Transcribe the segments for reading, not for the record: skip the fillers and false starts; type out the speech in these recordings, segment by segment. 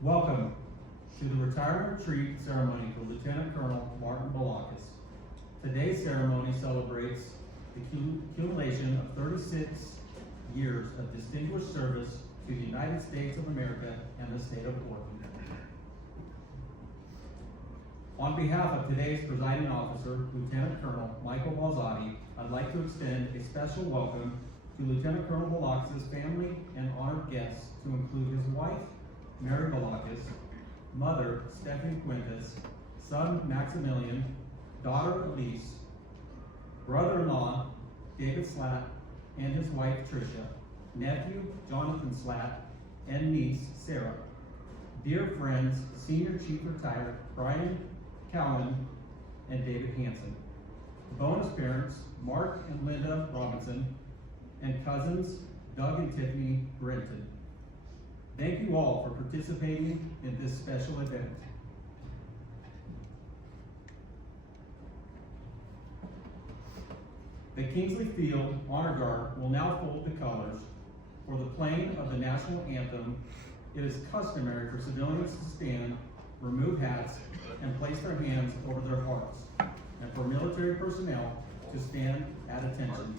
Welcome to the retirement retreat ceremony for Lieutenant Colonel Martin Balakas. Today's ceremony celebrates the accumulation of 36 years of distinguished service to the United States of America and the state of Oregon. On behalf of today's presiding officer, Lieutenant Colonel Michael Balzotti, I'd like to extend a special welcome to Lieutenant Colonel Balakas' family and honored guests, to include his wife, Mary Balakas, mother, Stephanie Quintus, son, Maximilian, daughter, Elise, brother-in-law, David Slatt, and his wife, Tricia, nephew, Jonathan Slatt, and niece, Sarah. Dear friends, Senior Chief Retired Brian Cowan and David Hanson. Bonus parents, Mark and Linda Robinson, and cousins, Doug and Tiffany Brenton. Thank you all for participating in this special event. The Kingsley Field Honor Guard will now fold the colors. For the playing of the national anthem, it is customary for civilians to stand, remove hats, and place their hands over their hearts, and for military personnel to stand at attention.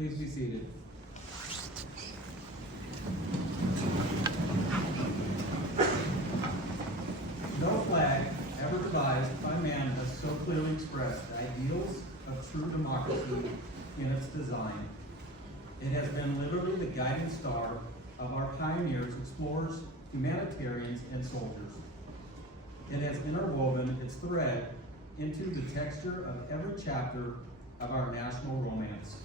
Please be seated. No flag ever devised by man has so clearly expressed the ideals of true democracy in its design. It has been literally the guiding star of our pioneers, explorers, humanitarians, and soldiers. It has interwoven its thread into the texture of every chapter of our national romance.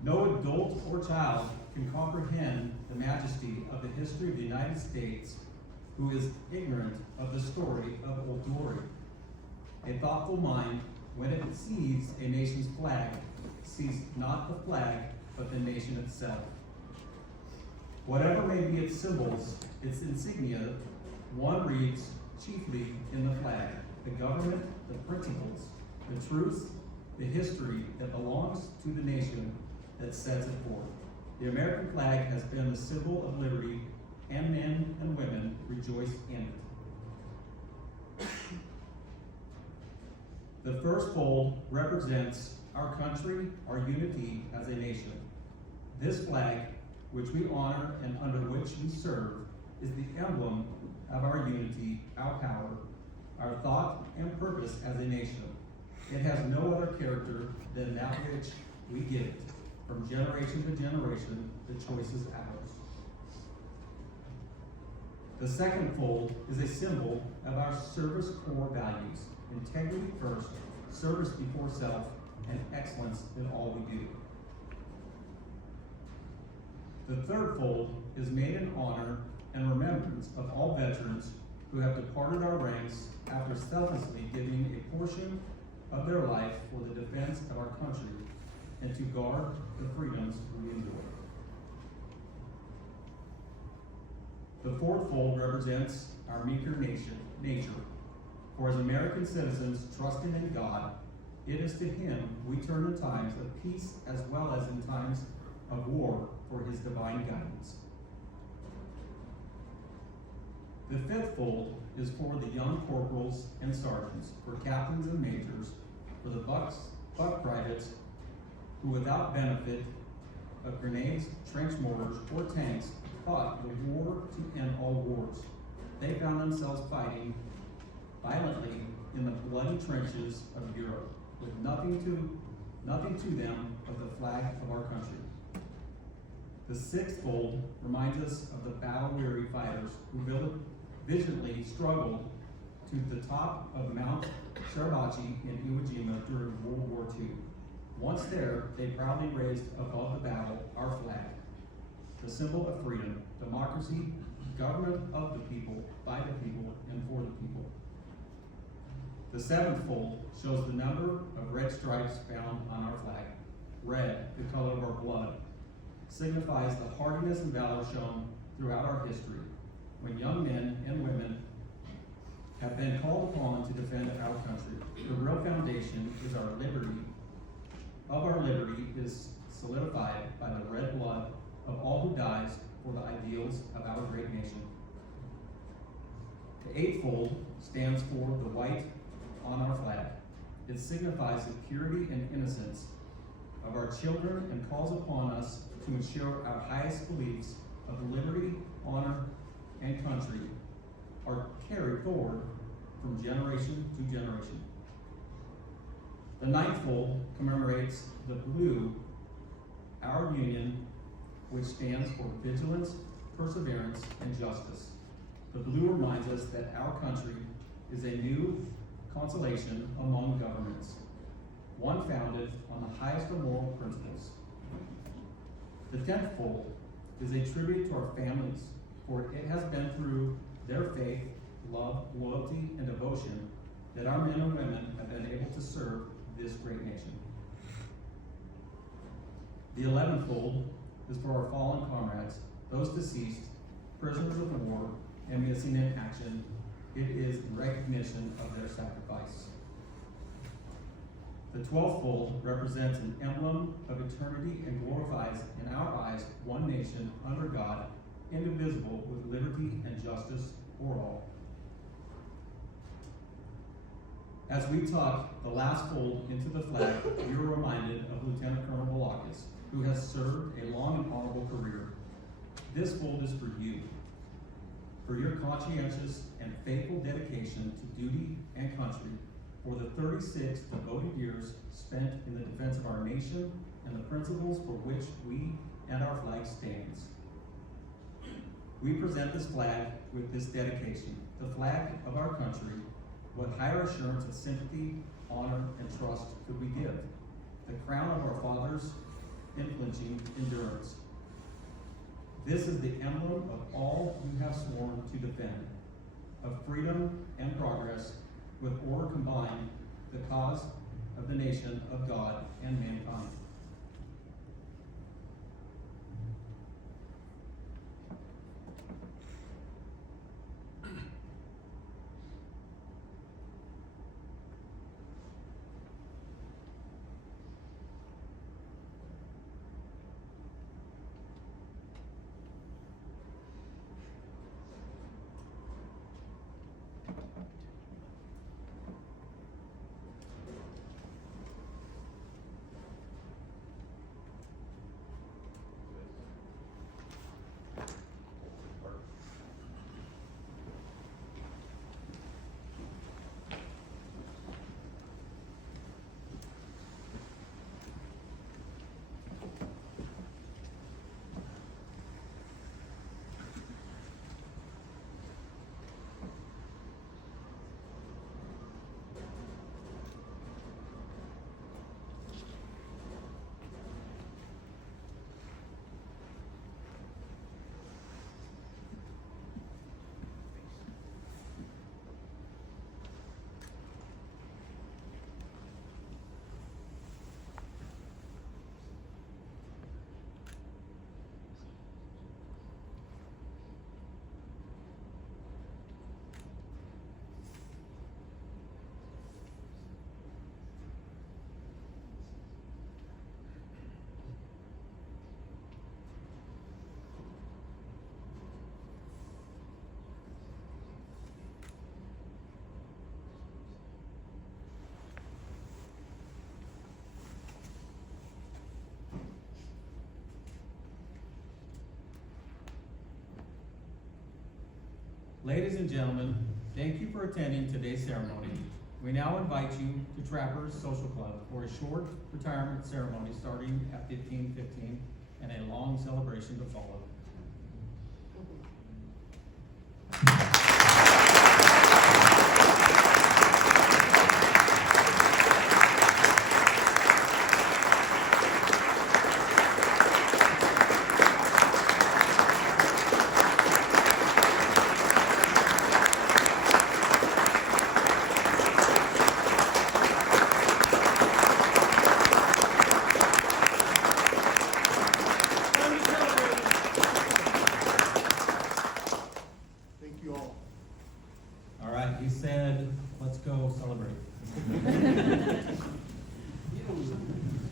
No adult or child can comprehend the majesty of the history of the United States who is ignorant of the story of Old Glory. A thoughtful mind, when it sees a nation's flag, sees not the flag, but the nation itself. Whatever may be its symbols, its insignia, one reads chiefly in the flag, the government, the principles, the truth, the history that belongs to the nation that sets it forth. The American flag has been the symbol of liberty, and men and women rejoice in it. The first fold represents our country, our unity as a nation. This flag, which we honor and under which we serve, is the emblem of our unity, our power, our thought and purpose as a nation. It has no other character than that which we give it. From generation to generation, the choice is ours. The second fold is a symbol of our service core values: integrity first, service before self, and excellence in all we do. The third fold is made in honor and remembrance of all veterans who have departed our ranks after selflessly giving a portion of their life for the defense of our country and to guard the freedoms we enjoy. The fourth fold represents our meeker nature. For as American citizens trusting in God, it is to Him we turn in times of peace as well as in times of war for His divine guidance. The fifth fold is for the young corporals and sergeants, for captains and majors, for the buck privates who without benefit of grenades, trench mortars, or tanks fought the war to end all wars. They found themselves fighting violently in the bloody trenches of Europe, with nothing to them but the flag of our country. The sixth fold reminds us of the battle-weary fighters who vigilantly struggled to the top of Mount Suribachi in Iwo Jima during World War II. Once there, they proudly raised above the battle our flag, the symbol of freedom, democracy, government of the people, by the people, and for the people. The seventh fold shows the number of red stripes found on our flag. Red, the color of our blood, signifies the hardiness and valor shown throughout our history, when young men and women have been called upon to defend our country. The real foundation is our liberty. Of our liberty is solidified by the red blood of all who dies for the ideals of our great nation. The eightfold stands for the white on our flag. It signifies the purity and innocence of our children and calls upon us to ensure our highest beliefs of liberty, honor, and country are carried forward from generation to generation. The ninth fold commemorates the blue, our union, which stands for vigilance, perseverance, and justice. The blue reminds us that our country is a new constellation among governments, one founded on the highest of moral principles. The 10th fold is a tribute to our families, for it has been through their faith, love, loyalty, and devotion that our men and women have been able to serve this great nation. The 11th fold is for our fallen comrades, those deceased, prisoners of war, and missing in action. It is in recognition of their sacrifice. The 12th fold represents an emblem of eternity and glorifies, in our eyes, one nation under God, indivisible, with liberty and justice for all. As we tuck the last fold into the flag, we are reminded of Lieutenant Colonel Balakas, who has served a long and honorable career. This fold is for you, for your conscientious and faithful dedication to duty and country, for the 36 devoted years spent in the defense of our nation and the principles for which we and our flag stands. We present this flag with this dedication, the flag of our country. What higher assurance of sympathy, honor, and trust could we give? The crown of our fathers' unflinching endurance. This is the emblem of all you have sworn to defend, of freedom and progress, with order combined, the cause of the nation, of God, and mankind. Ladies and gentlemen, thank you for attending today's ceremony. We now invite you to Trappers Social Club for a short retirement ceremony starting at 15:15 and a long celebration to follow.